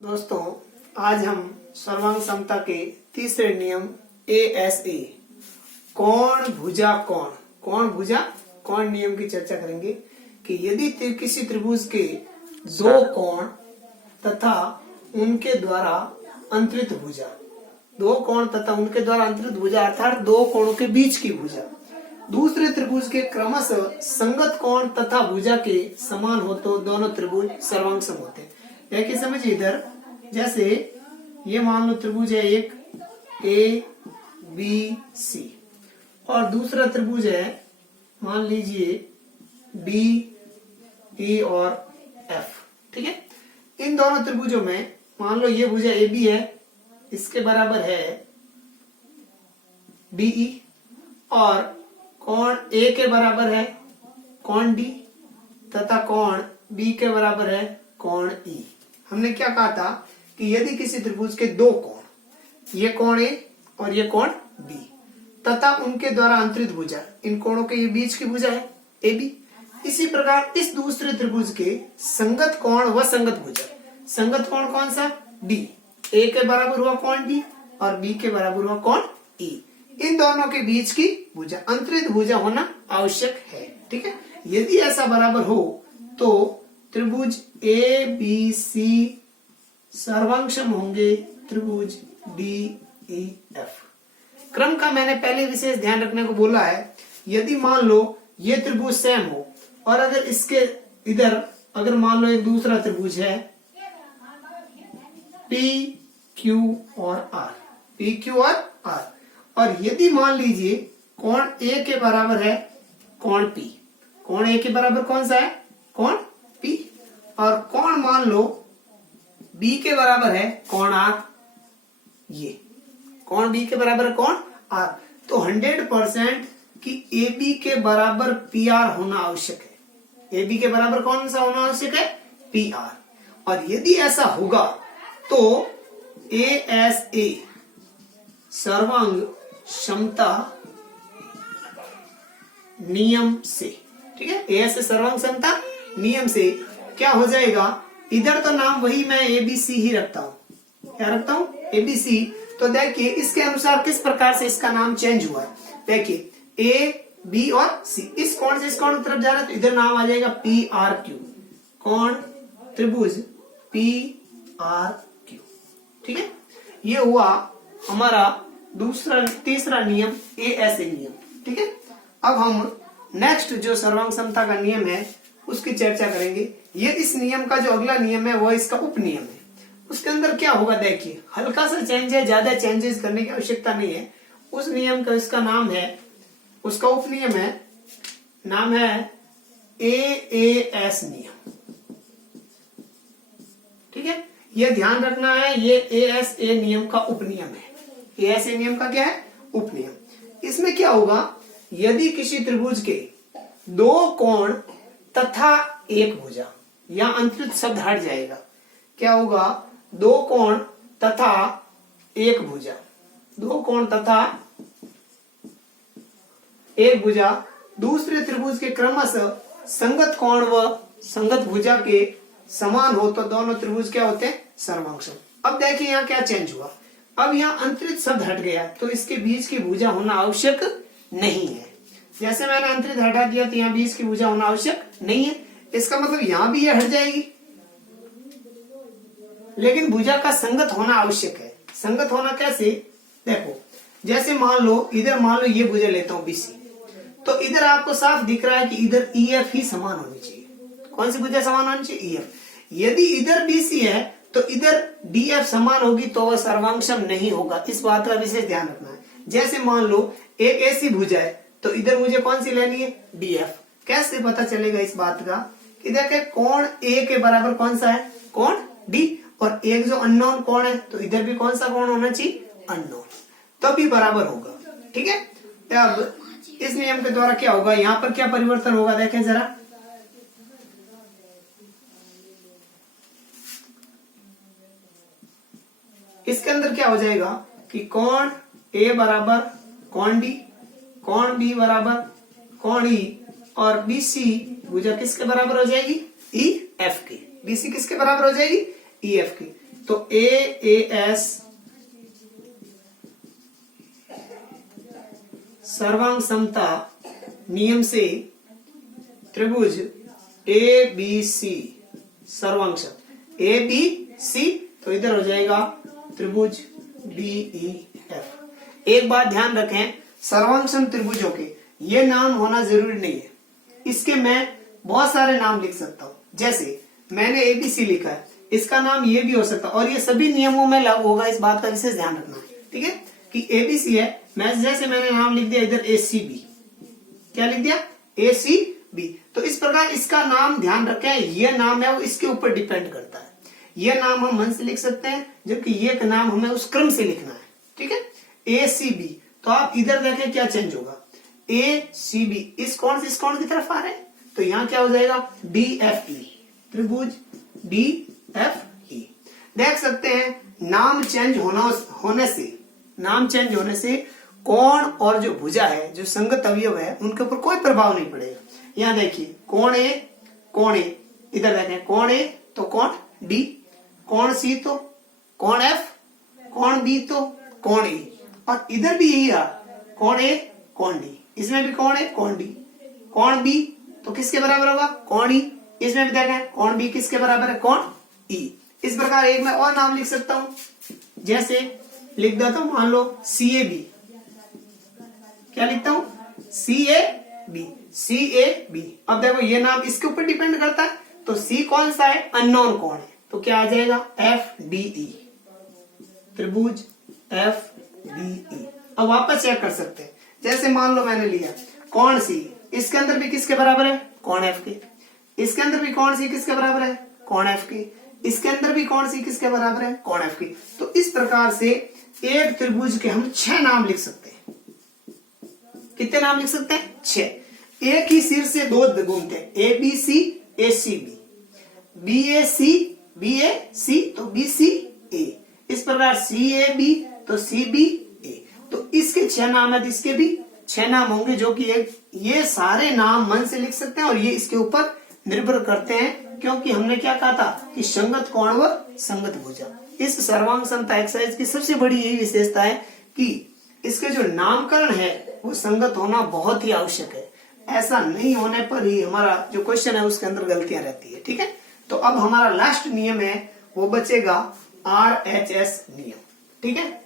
दोस्तों, आज हम सर्वांग समता के तीसरे नियम ASA कोण भुजा कोण नियम की चर्चा करेंगे कि यदि किसी त्रिभुज के दो कोण तथा उनके द्वारा अंतरित भुजा अर्थात दो कोणों के बीच की भुजा दूसरे त्रिभुज के क्रमशः संगत कोण तथा भुजा के समान हो तो दोनों त्रिभुज सर्वांग सम होते हैं। देखिए समझिए, इधर जैसे ये मान लो त्रिभुज है एक ABC और दूसरा त्रिभुज है मान लीजिए DE और F। ठीक है, इन दोनों त्रिभुजों में मान लो ये भुजा AB है, इसके बराबर है DE और कोण A के बराबर है कोण D तथा कोण B के बराबर है कोण E। हमने क्या कहा था कि यदि किसी त्रिभुज के दो कोण, ये कोण A और ये कोण B तथा उनके द्वारा अंतरित भुजा, इन कोणों के ये बीच की भुजा है AB, इसी प्रकार इस दूसरे त्रिभुज के संगत कोण व संगत भुजा, संगत कोण कौन सा D, A के बराबर हुआ कोण D और B के बराबर हुआ कोण E, इन दोनों के बीच की भुजा अंतरित भुजा होना आवश्यक है। ठीक है, यदि ऐसा बराबर हो तो त्रिभुज ABC सर्वांगसम होंगे त्रिभुज DEF। क्रम का मैंने पहले विशेष ध्यान रखने को बोला है। यदि मान लो ये त्रिभुज सेम हो और अगर इसके इधर अगर मान लो एक दूसरा त्रिभुज है PQ और R और यदि मान लीजिए कोण A के बराबर है कोण P, कोण A के बराबर कौन सा है कोण P और कोण मान लो B के बराबर है कोण R, ये कोण B के बराबर कोण R, तो 100% कि AB के बराबर PR होना आवश्यक है। AB के बराबर कौन सा होना आवश्यक है PR, और यदि ऐसा होगा तो ASA सर्वांग समता नियम से, ठीक है, ASA सर्वांग समता नियम से क्या हो जाएगा, इधर तो नाम वही मैं ABC ही रखता हूं, क्या रखता हूं ABC। तो देखिए इसके अनुसार किस प्रकार से इसका नाम चेंज हुआ है। देखिए A, B और C, इस कोण से इस कोण की तरफ जा रहा है तो इधर नाम आ जाएगा PRQ, कोण त्रिभुज PRQ। ठीक है, ये हुआ हमारा तीसरा नियम ASA नियम। ठीक है, अब हम नेक्स्ट जो सर्वांग समता का नियम है उसकी चर्चा करेंगे। ये इस नियम का जो अगला नियम है वो इसका उप नियम है। उसके अंदर क्या होगा, देखिए हल्का सा चेंज है, ज्यादा चेंजेस करने की आवश्यकता नहीं है। उस नियम का इसका नाम है, उसका उप नियम है, नाम है AAS नियम। ठीक है, ये ध्यान रखना है, ये ASA नियम का उप नियम है। ASA नियम का क्या है उप नियम। इसमें क्या होगा, यदि किसी त्रिभुज के दो कोण तथा एक भुजा, या अंतरित शब्द हट जाएगा, क्या होगा, दो कोण तथा एक भुजा, दो कोण तथा एक भुजा दूसरे त्रिभुज के क्रमशः संगत कोण व संगत भुजा के समान हो तो दोनों त्रिभुज क्या होते हैं सर्वांगसम। अब देखिए यहाँ क्या चेंज हुआ, अब यहाँ अंतरित शब्द हट गया तो इसके बीच की भुजा होना आवश्यक नहीं है। जैसे मैंने अंतरित हटा दिया तो यहाँ बीच की भुजा होना आवश्यक नहीं है, इसका मतलब यहाँ भी ये हट जाएगी, लेकिन भुजा का संगत होना आवश्यक है। संगत होना कैसे, देखो जैसे मान लो इधर मान लो ये भुजा लेता हूं BC, तो इधर आपको साफ दिख रहा है कि इधर EF ही समान होनी चाहिए। कौन सी भुजा समान होनी चाहिए EF। यदि इधर BC है तो इधर DF समान होगी तो वह सर्वांगसम नहीं होगा, इस बात का विशेष ध्यान रखना है। जैसे मान लो एक ऐसी भुजा है तो इधर मुझे कौन सी लेनी है DF। कैसे पता चलेगा इस बात का, कि देखे कोण A के बराबर कौन सा है कोण D, और एक जो अननोन कोण है तो इधर भी कौन सा कोण होना चाहिए अननोन, तभी बराबर होगा। ठीक है, अब इस नियम के द्वारा क्या होगा, यहाँ पर क्या परिवर्तन होगा देखें जरा, इसके अंदर क्या हो जाएगा कि कोण A बराबर कोण D, कोण B बराबर कोण E और BC भुजा किसके बराबर हो जाएगी EF के, BC किसके बराबर हो जाएगी EF की। तो AAS सर्वांग समता नियम से त्रिभुज ABC सर्वांग ABC, तो इधर हो जाएगा त्रिभुज DEF। एक बात ध्यान रखें, सर्वांग त्रिभुजों के ये नाम होना जरूरी नहीं है, इसके मैं बहुत सारे नाम लिख सकता हूं। जैसे मैंने ABC लिखा है, इसका नाम ये भी हो सकता है, और ये सभी नियमों में लागू होगा, इस बात का विशेष ध्यान रखना है। ठीक है कि ABC है, मैं जैसे मैंने नाम लिख दिया इधर ACB, क्या लिख दिया ACB, तो इस प्रकार इसका नाम ध्यान रखें, ये नाम है वो इसके ऊपर डिपेंड करता है। ये नाम हम मन से लिख सकते हैं, जबकि ये नाम हमें उस क्रम से लिखना है। ठीक है ACB, तो आप इधर देखें क्या चेंज होगा, ACB इस कोण से इस कोण की तरफ आ रहे हैं, तो यहाँ क्या हो जाएगा DFE, त्रिभुज DFE। देख सकते हैं नाम चेंज होने से कोण और जो भुजा है, जो संगत अवयव है, उनके ऊपर कोई प्रभाव नहीं पड़ेगा। यहाँ देखिए कोण A, इधर देखें कोण A तो कोण D, कोण C तो कोण F, कोण B तो कोण E, और इधर भी यही रहा कोण A कोण D, इसमें भी कोण A कोण D, कोण B तो किसके बराबर होगा कोण E, इसमें भी देखें कोण B किसके बराबर है कोण E। इस प्रकार एक मैं और नाम लिख सकता हूं, जैसे लिख देता हूं, मान लो CAB, क्या लिखता हूं CAB। अब देखो ये नाम इसके ऊपर डिपेंड करता है, तो C कौन सा है अननोन कौन है, तो क्या आ जाएगा FDE, त्रिभुज FDE। अब वापस चेक कर सकते हैं, जैसे मान लो मैंने लिया कौन C, इसके अंदर भी किसके बराबर है कौन F के, इसके अंदर भी कौन C किसके बराबर है कौन F के, इसके अंदर भी कौन C किसके बराबर है कौन F के। तो इस प्रकार से एक त्रिभुज के हम 6 नाम लिख सकते हैं। कितने नाम लिख सकते हैं 6। एक ही सिर से दो घूमते हैं, ABC ACB, BAC तो BCA, इस प्रकार CAB तो CBA। तो इसके 6 नाम है, इसके भी 6 नाम होंगे, जो कि ये सारे नाम मन से लिख सकते हैं, और ये इसके ऊपर निर्भर करते हैं, क्योंकि हमने क्या कहा था कि संगत कोण व संगत भुजा। इस सर्वांग समता एक्सरसाइज की सबसे बड़ी यही विशेषता है कि इसके जो नामकरण है वो संगत होना बहुत ही आवश्यक है। ऐसा नहीं होने पर ही हमारा जो क्वेश्चन है उसके अंदर गलतियां रहती है। ठीक है, तो अब हमारा लास्ट नियम है वो बचेगा RHS नियम। ठीक है,